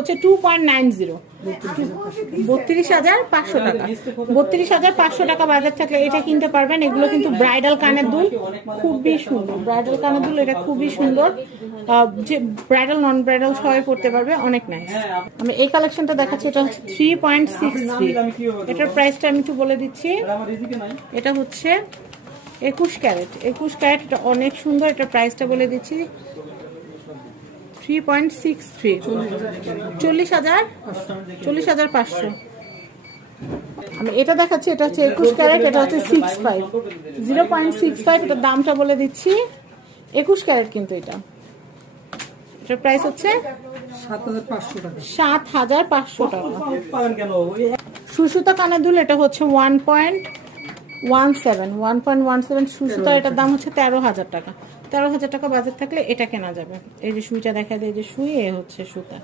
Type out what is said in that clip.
হচ্ছে 2.90, 32,500 টাকা। 32,500 টাকা বাজার থাকলে এটা কিনতে পারবেন। এগুলো কিন্তু ব্রাইডাল কানের দুল, খুবই সুন্দর ব্রাইডাল কানের দুল, এটা খুবই সুন্দর। যে ব্রাইডাল নন ব্রাইডাল সবাই পড়তে পারবে, অনেক নাইস। আমি এই কালেকশনটা দেখাচ্ছি, এটা হচ্ছে 3.63। এটার প্রাইসটা আমি একটু বলে দিচ্ছি। এটা হচ্ছে 21 ক্যারেট, 21 ক্যারেট, এটা অনেক সুন্দর। এটার প্রাইসটা বলে দিচ্ছি 3.63, 40,500। আমি এটা দেখাচ্ছি, এটা হচ্ছে 21 ক্যারেট, এটা হচ্ছে 65, 0.65। এটার দামটা বলে দিচ্ছি 21 ক্যারেট, কিন্তু এটার প্রাইস হচ্ছে 7,500 টাকা। সুসুতা কানের দুল, এটা হচ্ছে 1.17 সুসুতা। এটার দাম হচ্ছে 13,000 টাকা। 13,000 টাকা বাজেট থাকলে এটা কেনা যাবে। এই যে সুইটা দেখা যায়, এই যে সুই, এ হচ্ছে সুতা।